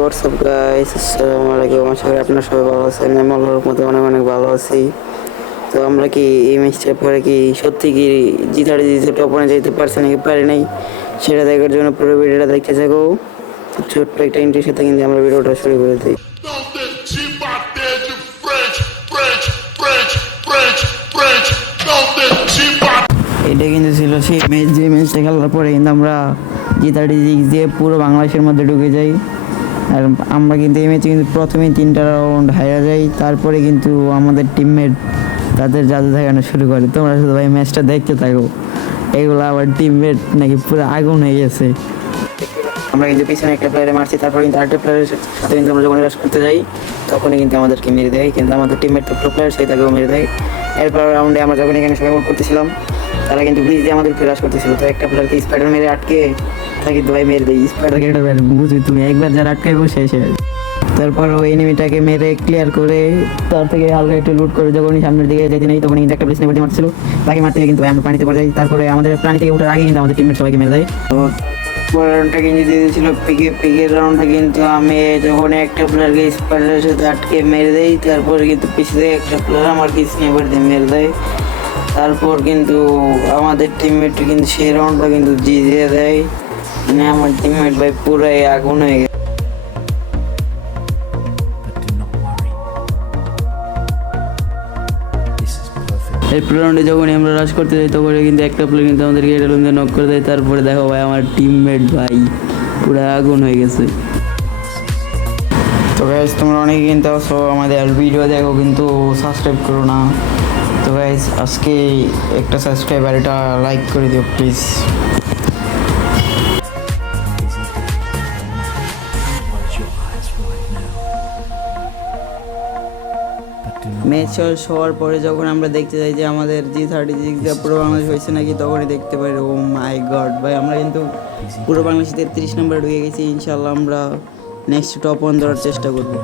WhatsApp guys, আসসালামু আলাইকুম। আশা করি আপনারা সবাই ভালো আছেন। আমি আল্লাহর রহমতে অনেক অনেক ভালো আছি। তো আমরা কি এই ম্যাচটার পরে কি সত্যি কি জিতে টপনে যেতে পারছে নাকি পারি নাই, সেটা দেখার জন্য পুরো ভিডিওটা দেখতে থাকো। তো ছোট্ট একটা ইন্টারের সাথে কিন্তু আমরা ভিডিওটা শুরু করে দিই। এটা কিন্তু ছিল সেই ম্যাচ, যে ম্যাচটা খেলার পরে কিন্তু আমরা জিতাড়ি দিয়ে পুরো বাংলাদেশের মধ্যে ঢুকে যাই। আর আমরা কিন্তু এই ম্যাচে কিন্তু প্রথমেই 3টা রাউন্ড হারা যাই। তারপরে কিন্তু আমাদের টিমমেট তাদের জাদু দেখানো শুরু করে। তোমরা শুধু ভাই ম্যাচটা দেখতে থাকো। এগুলো আবার টিমমেট নাকি পুরো আগুন হয়ে গেছে। আমরা কিন্তু পিছনে একটা প্লেয়ারে মারছি, তারপর কিন্তু আরেকটা প্লেয়ারের সাথে কিন্তু আমরা যখন রাশ করতে যাই তখনই কিন্তু আমাদেরকে মেরে দেয়। কিন্তু আমাদের টিমমেট তো প্রো প্লেয়ার, সেই তাকেও মেরে দেয়। এরপর রাউন্ডে আমরা যখন এখানে সবাই হোল্ড করতেছিলাম, তারা কিন্তু ব্রিজ দিয়ে আমাদেরকে রাশ করতেছিল। তো একটা প্লেয়ারকে স্পাইডার মেরে আটকে তাকে দুবাই মেরে দেয়। স্পাইডারকে একটা বুঝি তুমি একবার যারা আটকাই বসে শেষ। তারপর ওই এনিমিটাকে মেরে ক্লিয়ার করে তার থেকে হালকা একটু লুট করে যখনই সামনের দিকে যেতে নেই তখন কিন্তু একটা প্লেস নেবার মারছিল, তাকে মারতে গিয়ে কিন্তু আমরা পানিতে পড়ে যাই। তারপরে আমাদের প্রাণী থেকে ওঠার আগে কিন্তু আমাদের টিমমেট সবাইকে মেরে দেয়। তো পরের রাউন্ডটা কিন্তু দিয়ে দিয়েছিল পিকের রাউন্ডটা কিন্তু আমি যখন একটা প্লেয়ারকে স্পাইডারের সাথে আটকে মেরে দেয়, তারপরে কিন্তু পিছিয়ে একটা প্লেয়ার আমার কি স্নেপার দিয়ে মেরে দেয়। তারপর কিন্তু আমাদের টিমমেট কিন্তু সেই রাউন্ডটা কিন্তু জিতিয়ে দেয়। মানে আমার টিমমেট ভাই পুরাই আগুন হয়ে গেছে। এরপর রাউন্ডে যখন আমরা রাশ করতে যাই তখন কিন্তু একটা প্লেয়ার কিন্তু আমাদেরকে এটা লুন্দে নক করে দেয়। তারপরে দেখো ভাই আমার টিমমেট ভাই পুরো আগুন হয়ে গেছে। তো গাইস তোমরা অনেকে কিন্তু আসো আমাদের ভিডিও দেখো কিন্তু সাবস্ক্রাইব করো না। তো গাইস আজকে একটা সাবস্ক্রাইব আর এটা লাইক করে দিও প্লিজ। ম্যাচ হওয়ার পরে যখন আমরা দেখতে যাই যে আমাদের G36 পুরো বাংলাদেশ হয়েছে নাকি, তখনই দেখতে পাই ও মাই গড ভাই আমরা কিন্তু পুরো বাংলাদেশে 33 নম্বরে ঢুকে গেছি। ইনশাল্লাহ আমরা নেক্সট টপ 1 ধরার চেষ্টা করবো।